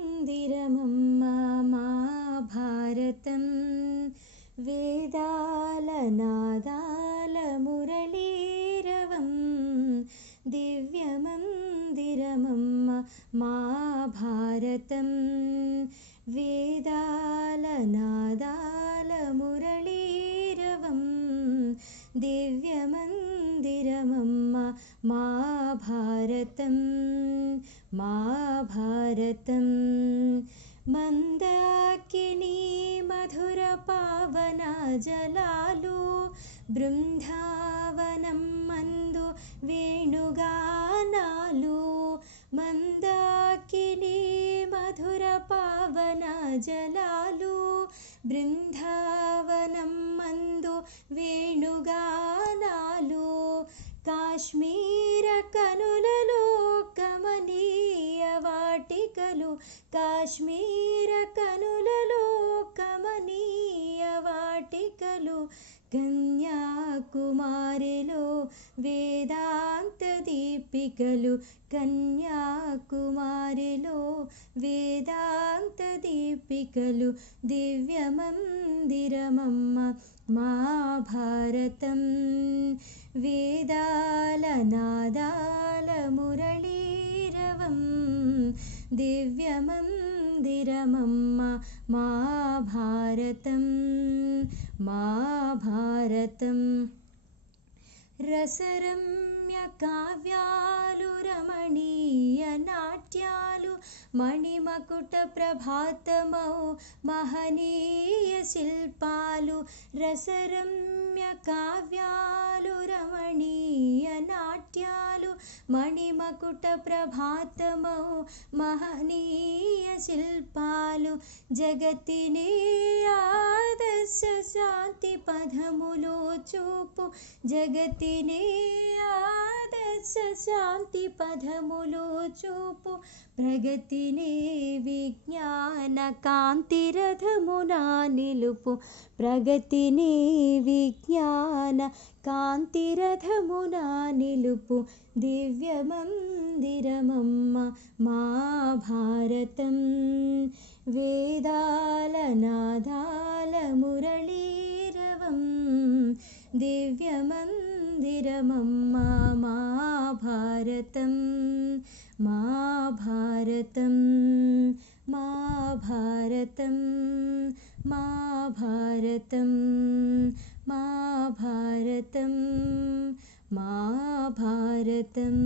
దివ్యమందిరమమ్మా మా భారతం వేదాల నాదాల మురళీరవం దివ్యమందిరమమ్మా మా భారతం వేదాల నాదాల మురళీరవం దివ్యమందిరమమ్మా మా భారతం మా భారతం మందాకిని మధుర పావన జలాలు బృందావనం మందు వేణుగానాలు మందాకిని మధుర పావన జలాలు బృందావనం మందు వేణుగానాలు కాశ్మీర కనులలో కమనీయ వాటికలు కాశ్మీర కనులలో కమనీయ వాటికలు కన్యాకుమారిలో వేదాంత దీపికలు కన్యాకుమారిలో వేదాంత దీపికలు దివ్యమందిరమమ్మ మా భారతం వేదాల నాదాల మురళీరవం దివ్యమందిరమమ్మ మా భారతం మా భారతం రసరమ్య కావ్యాలు రమణీయ నాట్యాలు మణిమకుట ప్రభాతమౌ మహనీయ శిల్పాలు రసరమ్య కావ్యాలు రమణీయ నాట్యాలు మణిమకుట ప్రభాతమౌ మహనీయ శిల్పాలు జగతినే ఆదర్శ శాంతి పదములో చూపు జగతినే ఆదర్శ శాంతి పదములో చూపు ప్రగతినే విజ్ఞాన కాంతి రథమునా నిలుపు ప్రగతినే విజ్ఞాన కాంతి రథమునా నిలుపు దివ్యమందిరమమ్మ మా భారతం వేదాల నాదాల మురళీరవం దివ్యమందిరమమ్మ మా భారతం మా భారతం మా భారతం మా భారతం మా భారతం మా భారతం